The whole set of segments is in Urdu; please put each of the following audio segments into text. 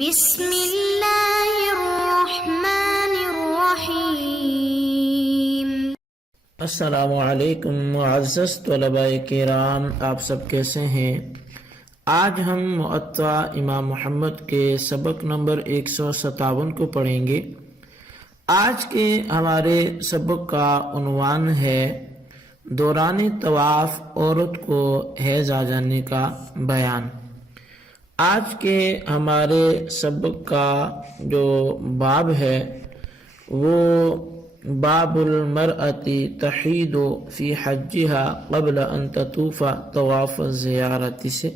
بسم اللہ الرحمن الرحیم۔ السلام علیکم معزز طلباء کرام، آپ سب کیسے ہیں؟ آج ہم موطا امام محمد کے سبق نمبر 157 کو پڑھیں گے۔ آج کے ہمارے سبق کا عنوان ہے دوران طواف عورت کو حیض آ جانے کا بیان۔ آج کے ہمارے سبق کا جو باب ہے وہ باب المرأة تحید فی حجها قبل ان تطوف طواف الزیارت سے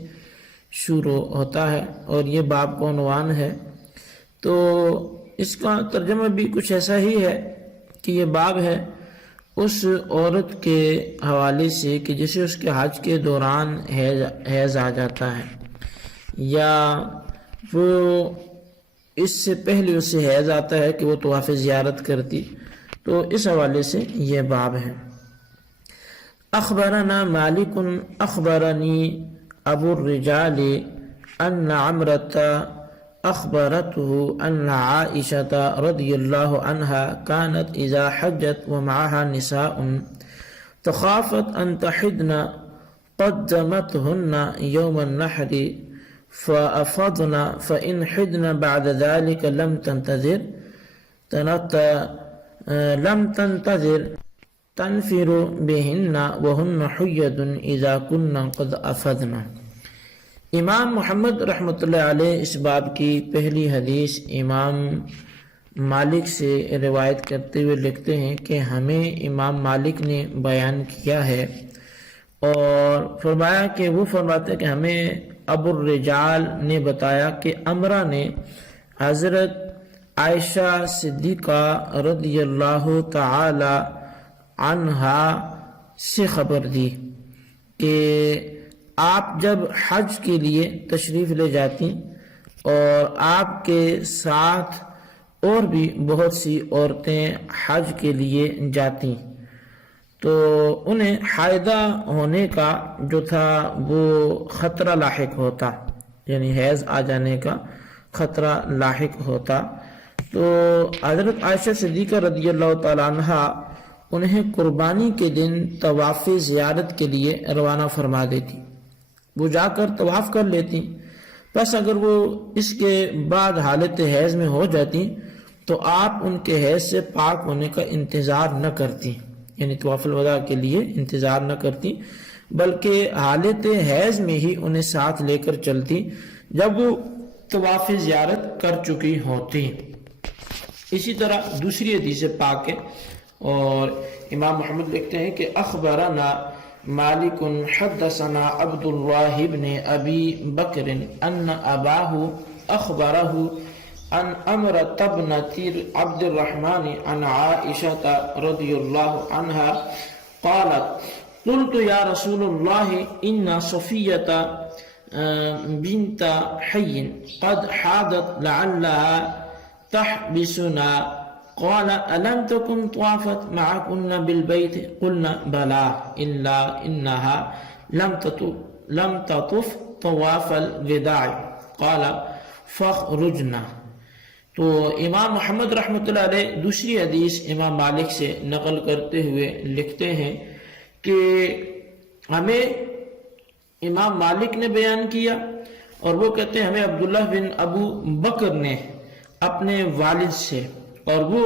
شروع ہوتا ہے، اور یہ باب کا عنوان ہے۔ تو اس کا ترجمہ بھی کچھ ایسا ہی ہے کہ یہ باب ہے اس عورت کے حوالے سے کہ جسے اس کے حج کے دوران حیض آ جاتا ہے، یا وہ اس سے پہلے اسے حیض آتا ہے کہ وہ طواف زیارت کرتی، تو اس حوالے سے یہ باب ہے۔ اخبرنا مالک اخبرنی ابو الرجال ان عمرة اخبرته ان عائشة رضی اللہ عنها كانت اذا حجت ومعها نساء تخافت ان تحدن قدمتهن يوم النحر فأفضن فإن حدن بعد ذلك لم تنتظر تنفر بهن وهن حيض إذا كن قد أفضن۔ امام محمد رحمۃ اللہ علیہ اس باب کی پہلی حدیث امام مالک سے روایت کرتے ہوئے لکھتے ہیں کہ ہمیں امام مالک نے بیان کیا ہے، اور فرمایا کہ وہ فرماتے ہیں کہ ہمیں ابو الرجال نے بتایا کہ عمرہ نے حضرت عائشہ صدیقہ رضی اللہ تعالی عنہا سے خبر دی کہ آپ جب حج کے لیے تشریف لے جاتی اور آپ کے ساتھ اور بھی بہت سی عورتیں حج کے لیے جاتی، تو انہیں حائضہ ہونے کا جو تھا وہ خطرہ لاحق ہوتا، یعنی حیض آ جانے کا خطرہ لاحق ہوتا۔ تو حضرت عائشہ صدیقہ رضی اللہ تعالیٰ عنہ انہیں قربانی کے دن طواف زیارت کے لیے روانہ فرما دیتی، وہ جا کر طواف کر لیتی، بس اگر وہ اس کے بعد حالت حیض میں ہو جاتی تو آپ ان کے حیض سے پاک ہونے کا انتظار نہ کرتی، یعنی طواف الوداع کے لیے انتظار نہ کرتی، بلکہ حالت حیض میں ہی انہیں ساتھ لے کر چلتی جب وہ طواف زیارت کر چکی ہوتی۔ اسی طرح دوسری حدیث پاک ہے، اور امام محمد لکھتے ہیں کہ اخبرنا مالک حدثنا عبد اللہ بن ابی بکر ان اباہ اخبرہ عن عمرة ابنة عبد الرحمن عن عائشة رضي الله عنها قالت قلت يا رسول الله إن صفية بنت حي قد حاضت لعلها تحبسنا، قال ألم تكن طافت معكن بالبيت؟ قلنا بلى إلا إنها لم تطف طواف الوداع، قال فاخرجنا۔ تو امام محمد رحمۃ اللہ علیہ دوسری حدیث امام مالک سے نقل کرتے ہوئے لکھتے ہیں کہ ہمیں امام مالک نے بیان کیا، اور وہ کہتے ہیں ہمیں عبداللہ بن ابو بکر نے اپنے والد سے، اور وہ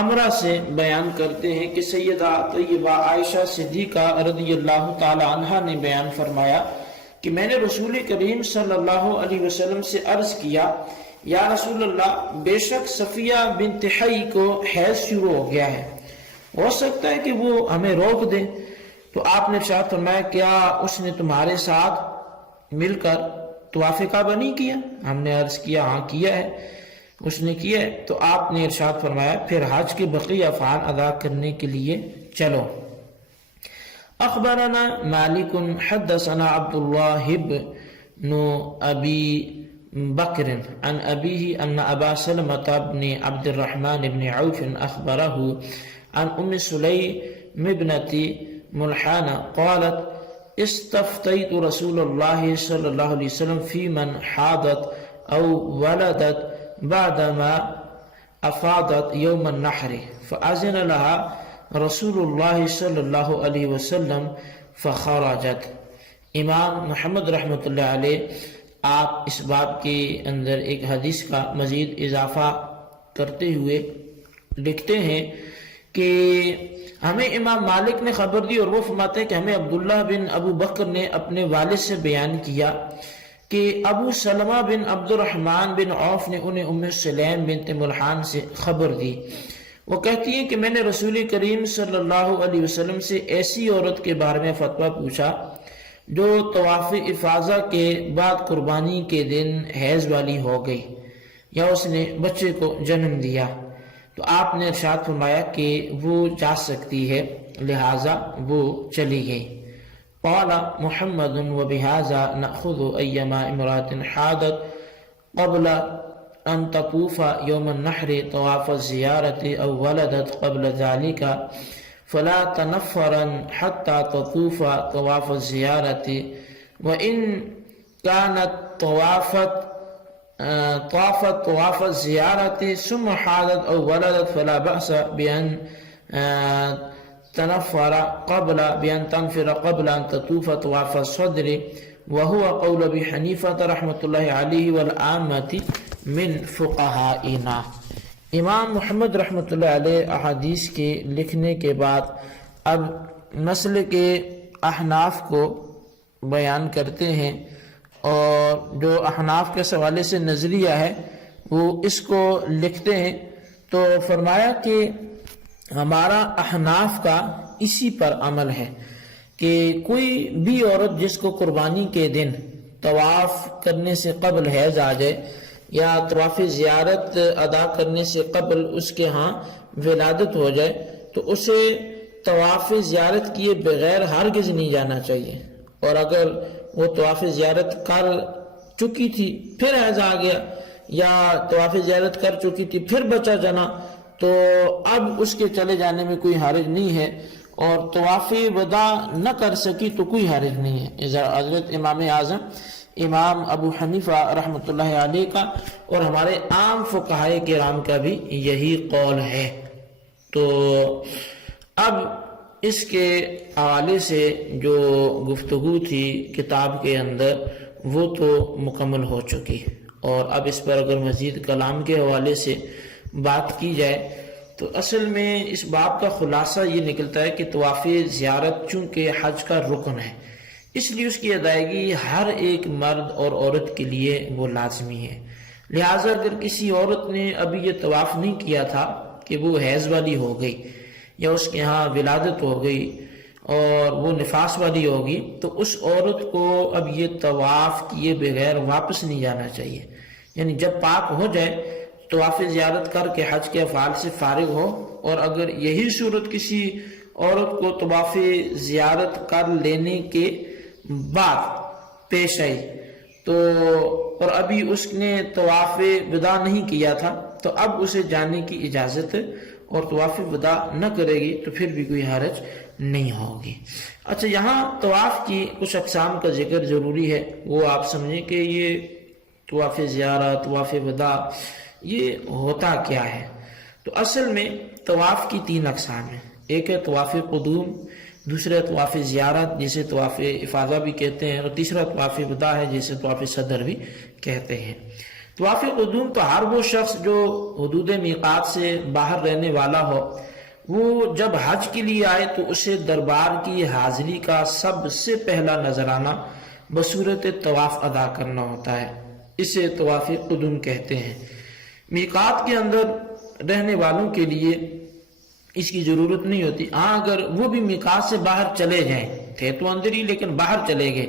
عمرہ سے بیان کرتے ہیں کہ سیدہ طیبہ عائشہ صدیقہ رضی اللہ تعالی عنہا نے بیان فرمایا کہ میں نے رسول کریم صلی اللہ علیہ وسلم سے عرض کیا، یا رسول اللہ، بے شک صفیہ بنت حی کو حیض شروع ہو گیا ہے، ہو سکتا ہے کہ وہ ہمیں روک دے۔ تو آپ نے ارشاد فرمایا کیا اس نے تمہارے ساتھ مل کر طواف کعبہ نہیں کیا؟ ہم نے عرض کیا ہاں کیا ہے، اس نے کیا ہے۔ تو آپ نے ارشاد فرمایا پھر حج کے بقیہ افعال ادا کرنے کے لیے چلو۔ اخبرنا مالک حدثنا عبد اللہ بن ابی بکر عن ابیہ ان ابا سلمة بن عبد الرحمن بن عوف اخبرہ عن ام سلیم ابنة ملحان قالت استفتیت رسول اللہ صلی اللہ علیہ وسلم فی من حاضت أو ولدت بعدما أفاضت يوم النحر فأذن لها رسول الله صلی اللہ علیہ وسلم فخرجت۔ امام محمد رحمۃ اللہ علیہ آپ اس باب کے اندر ایک حدیث کا مزید اضافہ کرتے ہوئے لکھتے ہیں کہ ہمیں امام مالک نے خبر دی، اور وہ فرماتے ہیں کہ ہمیں عبداللہ بن ابو بکر نے اپنے والد سے بیان کیا کہ ابو سلمہ بن عبد الرحمن بن عوف نے انہیں ام سلیم بنت ملحان سے خبر دی۔ وہ کہتی ہیں کہ میں نے رسول کریم صلی اللہ علیہ وسلم سے ایسی عورت کے بارے میں فتویٰ پوچھا جو طواف افاضہ کے بعد قربانی کے دن حیض والی ہو گئی یا اس نے بچے کو جنم دیا، تو آپ نے ارشاد فرمایا کہ وہ جا سکتی ہے، لہٰذا وہ چلی گئی۔ قال محمد وبهذا نأخذ أيما امرأة حاضت قبل أن تطوف يوم النحر طواف الزيارة أو ولدت قبل ذلك فلا تنفرن حتى تطوف طواف الزيارة، وإن كانت طافت طواف الزيارة ثم حاضت أو ولدت فلا بأس بأن تنفر قبل أن تطوف طواف الصدر، وهو قول أبي حنيفة رحمة الله عليه والعامة من فقهائنا۔ امام محمد رحمۃ اللہ علیہ احادیث کے لکھنے کے بعد اب مسئلے کے احناف کو بیان کرتے ہیں، اور جو احناف کے حوالے سے نظریہ ہے وہ اس کو لکھتے ہیں۔ تو فرمایا کہ ہمارا احناف کا اسی پر عمل ہے کہ کوئی بھی عورت جس کو قربانی کے دن طواف کرنے سے قبل حیض آ جائے یا طواف زیارت ادا کرنے سے قبل اس کے ہاں ولادت ہو جائے تو اسے طواف زیارت کیے بغیر ہرگز نہیں جانا چاہیے، اور اگر وہ طواف زیارت کر چکی تھی پھر حیض آ گیا یا طواف زیارت کر چکی تھی پھر بچہ جنا تو اب اس کے چلے جانے میں کوئی حرج نہیں ہے، اور طواف وداع نہ کر سکی تو کوئی حرج نہیں ہے۔ حضرت امام اعظم امام ابو حنیفہ رحمۃ اللہ علیہ کا اور ہمارے عام فقہائے کرام کا بھی یہی قول ہے۔ تو اب اس کے حوالے سے جو گفتگو تھی کتاب کے اندر وہ تو مکمل ہو چکی، اور اب اس پر اگر مزید کلام کے حوالے سے بات کی جائے تو اصل میں اس باب کا خلاصہ یہ نکلتا ہے کہ طواف زیارت چونکہ حج کا رکن ہے، اس لیے اس کی ادائیگی ہر ایک مرد اور عورت کے لیے وہ لازمی ہے۔ لہٰذا اگر کسی عورت نے ابھی یہ طواف نہیں کیا تھا کہ وہ حیض والی ہو گئی یا اس کے ہاں ولادت ہو گئی اور وہ نفاس والی ہوگی تو اس عورت کو اب یہ طواف کیے بغیر واپس نہیں جانا چاہیے، یعنی جب پاک ہو جائے طواف زیارت کر کے حج کے افعال سے فارغ ہو، اور اگر یہی صورت کسی عورت کو طواف زیارت کر لینے کے بعد پیش آئی تو اور ابھی اس نے طواف وداع نہیں کیا تھا تو اب اسے جانے کی اجازت ہے، اور طواف وداع نہ کرے گی تو پھر بھی کوئی حرج نہیں ہوگی۔ اچھا، یہاں طواف کی کچھ اقسام کا ذکر ضروری ہے، وہ آپ سمجھیں کہ یہ طواف زیارت طواف وداع یہ ہوتا کیا ہے۔ تو اصل میں طواف کی 3 اقسام ہیں، ایک ہے طواف قدوم، دوسرا طواف زیارت جسے طواف افاضہ بھی کہتے ہیں، اور تیسرا طواف وداع ہے جسے طواف صدر بھی کہتے ہیں۔ طواف قدوم تو ہر وہ شخص جو حدود میقات سے باہر رہنے والا ہو، وہ جب حج کے لیے آئے تو اسے دربار کی حاضری کا سب سے پہلا نذرانہ بصورت طواف ادا کرنا ہوتا ہے، اسے طواف قدوم کہتے ہیں۔ میقات کے اندر رہنے والوں کے لیے اس کی ضرورت نہیں ہوتی، ہاں اگر وہ بھی میقات سے باہر چلے جائیں، تھے تو اندر ہی لیکن باہر چلے گئے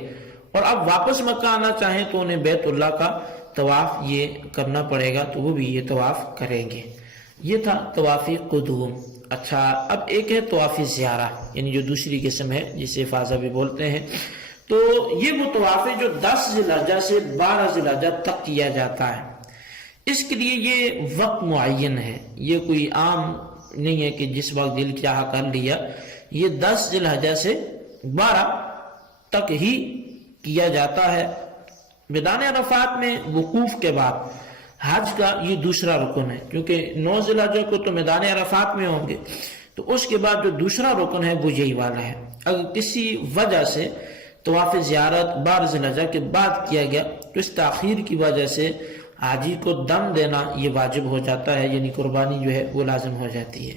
اور اب واپس مکہ آنا چاہیں تو انہیں بیت اللہ کا طواف یہ کرنا پڑے گا، تو وہ بھی یہ طواف کریں گے۔ یہ تھا طواف قدوم۔ اچھا، اب ایک ہے طواف زیارہ، یعنی جو دوسری قسم ہے جسے افاضہ بھی بولتے ہیں، تو یہ وہ طواف ہے جو 10 ذی الحجہ سے 12 ذی الحجہ تک کیا جاتا ہے۔ اس کے لیے یہ وقت معین ہے، یہ کوئی عام نہیں ہے کہ جس وقت دل چاہا کر لیا، یہ 10 ذی الحجہ سے 12 تک ہی کیا جاتا ہے۔ میدان عرفات میں وقوف کے بعد حج کا یہ دوسرا رکن ہے، کیونکہ 9 ذی الحجہ کو تو میدان عرفات میں ہوں گے، تو اس کے بعد جو دوسرا رکن ہے وہ یہی والا ہے۔ اگر کسی وجہ سے طواف زیارت 12 ذی الحجہ کے بعد کیا گیا تو اس تاخیر کی وجہ سے حاجی کو دم دینا یہ واجب ہو جاتا ہے، یعنی قربانی جو ہے وہ لازم ہو جاتی ہے۔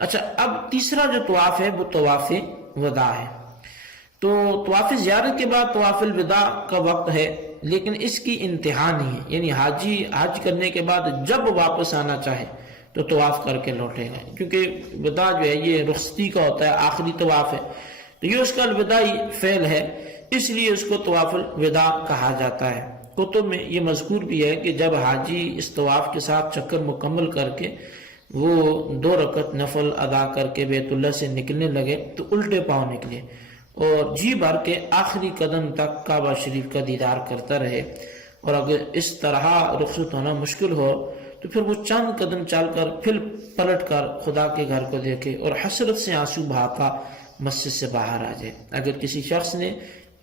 اچھا، اب تیسرا جو طواف ہے وہ طواف وداع ہے۔ تو طواف زیارت کے بعد طواف الوداع کا وقت ہے، لیکن اس کی انتہا نہیں ہے، یعنی حاجی حج کرنے کے بعد جب واپس آنا چاہے تو طواف کر کے لوٹے گا، کیونکہ وداع جو ہے یہ رخصتی کا ہوتا ہے، آخری طواف ہے، تو یہ اس کا الوداعی فعل ہے، اس لیے اس کو طواف الوداع کہا جاتا ہے۔ کتب میں یہ مذکور بھی ہے کہ جب حاجی اس طواف کے ساتھ چکر مکمل کر کے وہ 2 رکعت نفل ادا کر کے بیت اللہ سے نکلنے لگے تو الٹے پاؤں نکلے اور جی بھر کے آخری قدم تک کعبہ شریف کا دیدار کرتا رہے، اور اگر اس طرح رخصت ہونا مشکل ہو تو پھر وہ چند قدم چل کر پھر پلٹ کر خدا کے گھر کو دیکھے اور حسرت سے آنسو بہاتا مسجد سے باہر آ جائے۔ اگر کسی شخص نے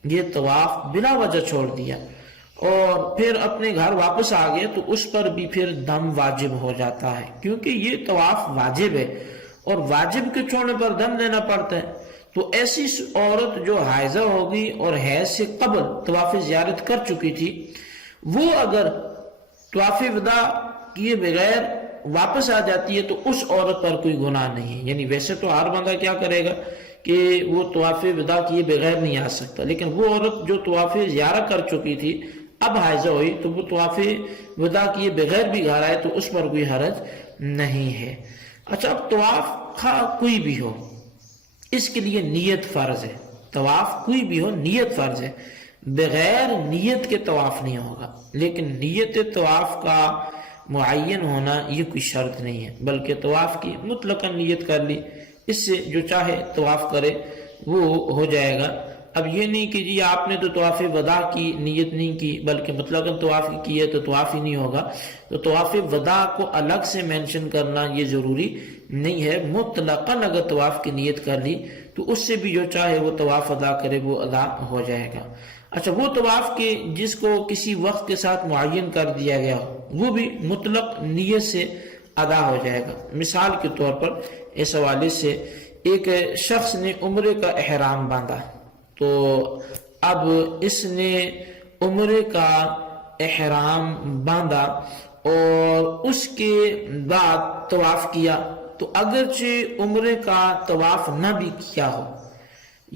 یہ طواف بلا وجہ چھوڑ دیا اور پھر اپنے گھر واپس آ گئے تو اس پر بھی پھر دم واجب ہو جاتا ہے، کیونکہ یہ طواف واجب ہے اور واجب کے چھوڑنے پر دم دینا پڑتا ہے۔ تو ایسی عورت جو حائضہ ہوگی اور حیض سے قبل طواف زیارت کر چکی تھی، وہ اگر طواف وداع کیے بغیر واپس آ جاتی ہے تو اس عورت پر کوئی گناہ نہیں ہے۔ یعنی ویسے تو ہر بندہ کیا کرے گا کہ وہ طواف وداع کیے بغیر نہیں آ سکتا، لیکن وہ عورت جو طواف زیارت کر چکی تھی اب حائضہ ہوئی تو وہ طواف وداع کیے بغیر بھی گھر آئے تو اس پر کوئی حرج نہیں ہے۔ اچھا، اب طواف خواہ کوئی بھی ہو، اس کے لیے نیت فرض ہے۔ طواف کوئی بھی ہو، نیت فرض ہے، بغیر نیت کے طواف نہیں ہوگا، لیکن نیت طواف کا معین ہونا یہ کوئی شرط نہیں ہے، بلکہ طواف کی مطلقاً نیت کر لی، اس سے جو چاہے طواف کرے وہ ہو جائے گا۔ اب یہ نہیں کہ جی آپ نے تو طواف وداع کی نیت نہیں کی بلکہ مطلقاً طواف کی ہے تو طواف ہی نہیں ہوگا، تو طواف وداع کو الگ سے مینشن کرنا یہ ضروری نہیں ہے، مطلقاً اگر طواف کی نیت کر لی تو اس سے بھی جو چاہے وہ طواف ادا کرے وہ ادا ہو جائے گا۔ اچھا، وہ طواف کے جس کو کسی وقت کے ساتھ معین کر دیا گیا وہ بھی مطلق نیت سے ادا ہو جائے گا۔ مثال کے طور پر اس حوالے سے ایک شخص نے عمرے کا احرام باندھا، تو اب اس نے عمرے کا احرام باندھا اور اس کے بعد طواف کیا، تو اگرچہ عمرے کا طواف نہ بھی کیا ہو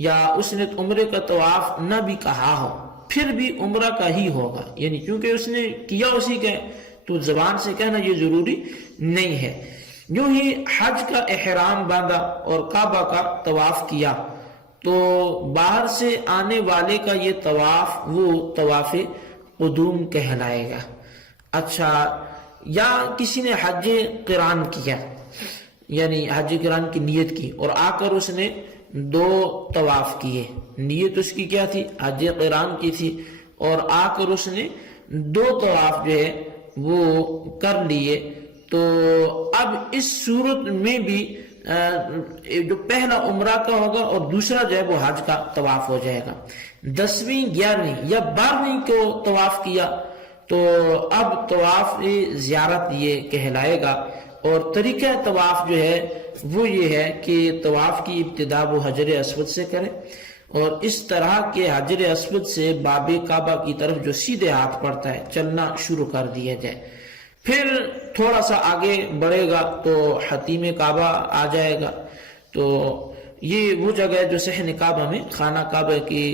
یا اس نے عمرے کا طواف نہ بھی کہا ہو، پھر بھی عمرہ کا ہی ہوگا، یعنی کیونکہ اس نے کیا اسی کا تو زبان سے کہنا یہ ضروری نہیں ہے۔ یوں ہی حج کا احرام باندھا اور کعبہ کا طواف کیا تو باہر سے آنے والے کا یہ طواف وہ طواف قدوم کہلائے گا۔ اچھا، یا کسی نے حج قران کیا، یعنی حج قران کی نیت کی اور آ کر اس نے 2 طواف کیے، نیت اس کی کیا تھی؟ حج قران کی تھی، اور آ کر اس نے 2 طواف جو ہے وہ کر لیے، تو اب اس صورت میں بھی جو پہلا عمرہ کا ہوگا اور دوسرا جو ہے وہ حج کا طواف ہو جائے گا۔ 10ویں 11ویں یا 12ویں کو طواف کیا تو اب طواف زیارت یہ کہلائے گا، اور طریقہ طواف جو ہے وہ یہ ہے کہ طواف کی ابتدا وہ حجر اسود سے کرے اور اس طرح کے حجر اسود سے باب کعبہ کی طرف جو سیدھے ہاتھ پڑتا ہے چلنا شروع کر دیا جائے، پھر تھوڑا سا آگے بڑھے گا تو حتیم کعبہ آ جائے گا، تو یہ وہ جگہ ہے جو صحن کعبہ میں خانہ کعبہ کی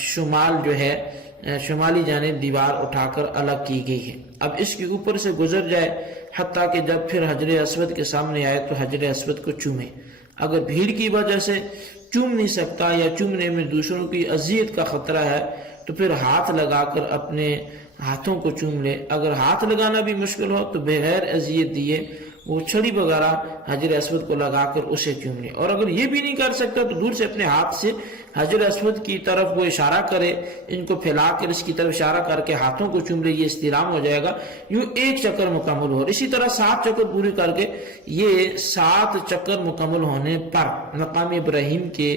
شمال جو ہے شمالی جانب دیوار اٹھا کر الگ کی گئی ہے۔ اب اس کے اوپر سے گزر جائے حتیٰ کہ جب پھر حجر اسود کے سامنے آئے تو حجر اسود کو چومے، اگر بھیڑ کی وجہ سے چوم نہیں سکتا یا چومنے میں دوسروں کی اذیت کا خطرہ ہے تو پھر ہاتھ لگا کر اپنے ہاتھوں کو چوم لے، اگر ہاتھ لگانا بھی مشکل ہو تو بغیر اذیت دیے وہ چھڑی وغیرہ حجر اسود کو لگا کر اسے چوم لے، اور اگر یہ بھی نہیں کر سکتا تو دور سے اپنے ہاتھ سے حجر اسود کی طرف وہ اشارہ کرے، ان کو پھیلا کر اس کی طرف اشارہ کر کے ہاتھوں کو چوم لے، یہ استلام ہو جائے گا، یوں 1 چکر مکمل ہو۔ اسی طرح 7 چکر پورے کر کے یہ 7 چکر مکمل ہونے پر مقام ابراہیم کے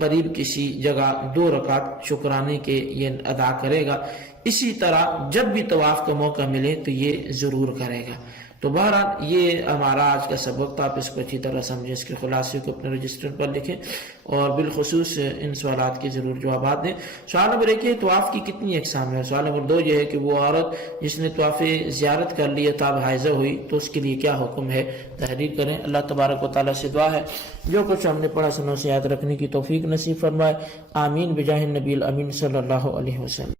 قریب کسی جگہ 2 رکعت شکرانے کے یہ ادا کرے گا. اسی طرح جب بھی طواف کا موقع ملے تو یہ ضرور کرے گا. تو بہرحال یہ ہمارا آج کا سبق تھا. آپ اس کو اچھی طرح سمجھیں, اس کے خلاصے کو اپنے رجسٹر پر لکھیں اور بالخصوص ان سوالات کے ضرور جوابات دیں. سوال نمبر 1 ہے طواف کی کتنی اقسام ہے. سوال نمبر 2 یہ ہے کہ وہ عورت جس نے طواف زیارت کر لی تاب حائضہ ہوئی تو اس کے لیے کیا حکم ہے. تحریر کریں. اللہ تبارک و تعالیٰ سے دعا ہے جو کچھ ہم نے پڑھا سنوں سے یاد رکھنے کی توفیق نصیب فرمائے. آمین بجاہ النبی الامین صلی اللہ علیہ وسلم.